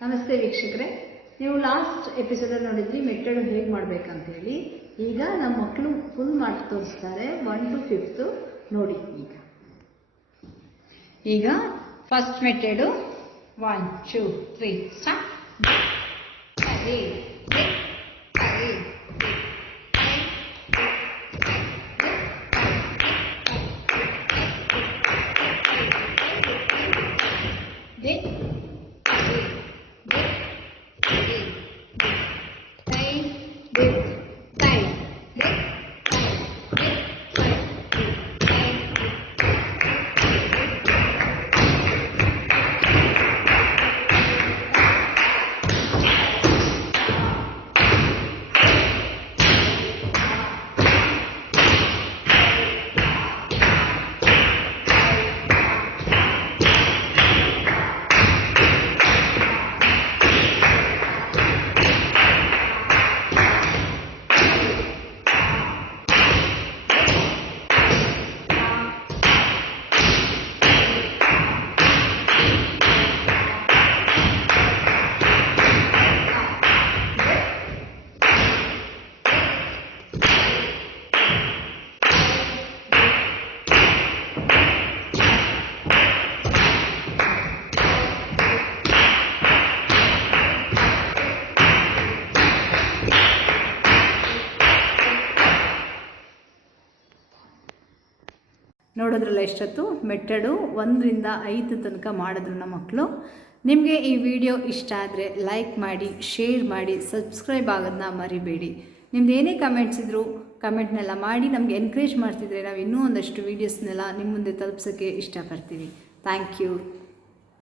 ನಮಸ್ತೆ ವೀಕ್ಷಕರೇ, ನೀವು ಲಾಸ್ಟ್ ಎಪಿಸೋಡಲ್ಲಿ ನೋಡಿದ್ರಿ ಮೆಥಡ್ ಹೇಗೆ ಮಾಡಬೇಕಂತೇಳಿ. ಈಗ ನಮ್ಮ ಮಕ್ಕಳು ಫುಲ್ ಮಾಡಿ ತೋರಿಸ್ತಾರೆ 1 to 5 ನೋಡಿ. ಈಗ ಫಸ್ಟ್ ಮೆಥಡು 1 2 3 ಸ್ಟಾರ್ಟ್. ನೋಡೋದ್ರಲ್ಲ ಎಷ್ಟೊತ್ತು ಮೆಥಡು 1 ರಿಂದ 5 ತನಕ ಮಾಡಿದ್ರು ನಮ್ಮ ಮಕ್ಕಳು. ನಿಮಗೆ ಈ ವಿಡಿಯೋ ಇಷ್ಟ ಆದರೆ ಲೈಕ್ ಮಾಡಿ, ಶೇರ್ ಮಾಡಿ, ಸಬ್ಸ್ಕ್ರೈಬ್ ಆಗೋದನ್ನ ಮರಿಬೇಡಿ. ನಿಮ್ದು ಏನೇ ಕಮೆಂಟ್ಸ್ ಇದ್ದರೂ ಕಮೆಂಟ್ನೆಲ್ಲ ಮಾಡಿ ನಮಗೆ ಎನ್ಕರೇಜ್ ಮಾಡ್ತಿದ್ರೆ ನಾವು ಇನ್ನೂ ಒಂದಷ್ಟು ವೀಡಿಯೋಸ್ನೆಲ್ಲ ನಿಮ್ಮ ಮುಂದೆ ತಲುಪ್ಸೋಕ್ಕೆ ಇಷ್ಟಪಡ್ತೀವಿ. Thank you.